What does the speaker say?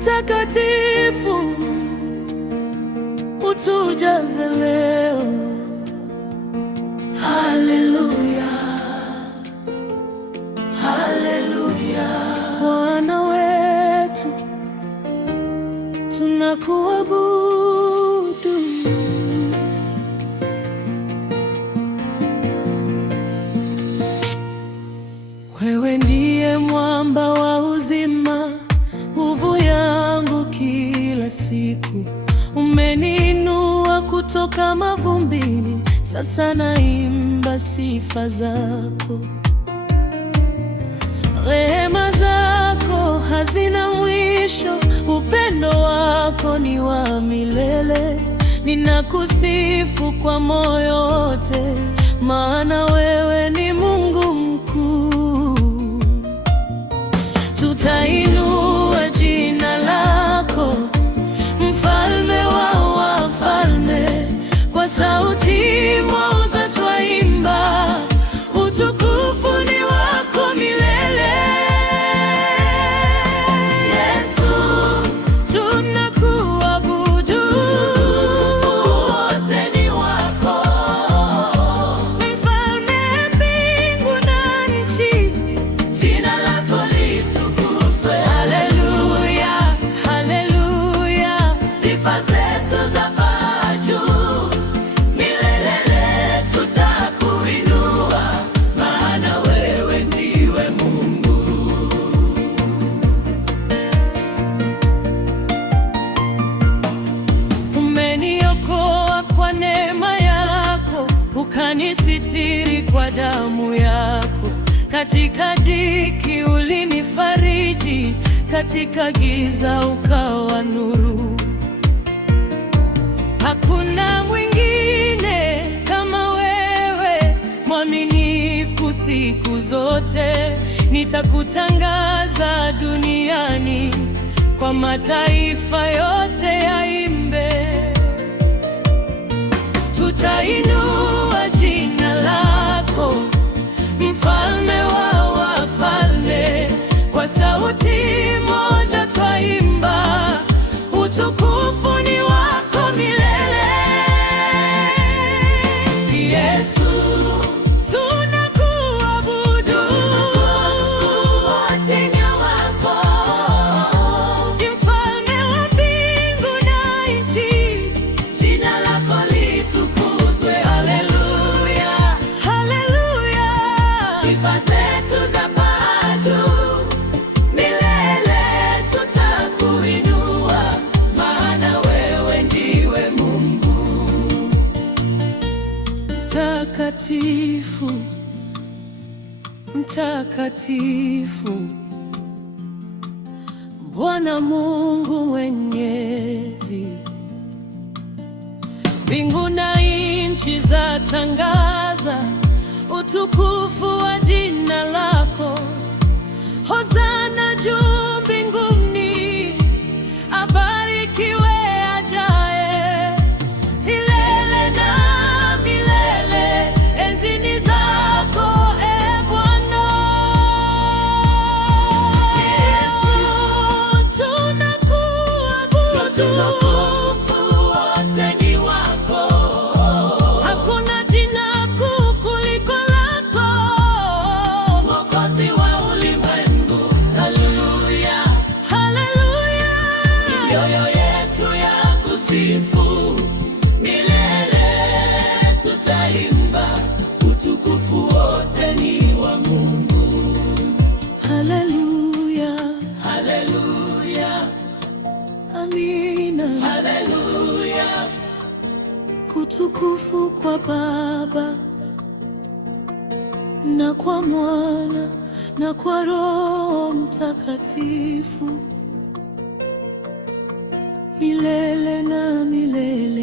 Mtakatifu, utujaze leo. Haleluya, haleluya. Bwana wetu, tunakuabudu. Wewe ndiye mwamba wa uzima, nguvu yangu kila siku. Umeniinua kutoka mavumbini, sasa naimba sifa zako. Rehema zako hazina mwisho, upendo wako ni wa milele. Ninakusifu kwa moyo wote, maana wewe ni Mungu mkuu. Tutainua jina lako, mfalme wa wafalme. Kwa sauti moja twaimba, utukufu ni wako milele. Yesu, tunakuabudu. Wote ni wako, mfalme mbingu na nchi. Jina lako litukuzwe. Haleluya, haleluya. Sifa zetu zapaa juu, milele tutakuinua, maana wewe ndiwe Mungu. Umeniokoa kwa neema yako, ukanisitiri kwa damu yako. Katika dhiki ulinifariji, katika giza ukawa nuru. Hakuna mwingine kama wewe, mwaminifu siku zote. Nitakutangaza duniani, kwa mataifa yote yaimbe. Tutainua jina lako, mfalme wa wafalme. Kwa sauti moja twaimba, utukufu ni wako milele. Yesu, tunakuabudu. Wote ni wako, mfalme wa mbingu na nchi. Jina lako litukuzwe. Haleluya, haleluya. Sifa zetu zapaa juu, milele tutakuinua, maana wewe ndiwe Mungu. Mtakatifu, mtakatifu, Bwana Mungu Mwenyezi. Mbingu na nchi zatangaza utukufu wa jina lako. Hosana juu mbinguni, abarikiwe ajaye milele na milele. Enzi ni zako, e Bwana. Yesu, tunakuabudu. Wote ni wako, hakuna jina kuu kuliko lako, Mwokozi wa ulimwengu. Haleluya, haleluya. Mioyo yetu ya kusifu, milele tutaimba, utukufu wote ni wa Mungu. Haleluya, haleluya. Amina, haleluya. Utukufu kwa Baba na kwa Mwana na kwa Roho Mtakatifu, milele na milele.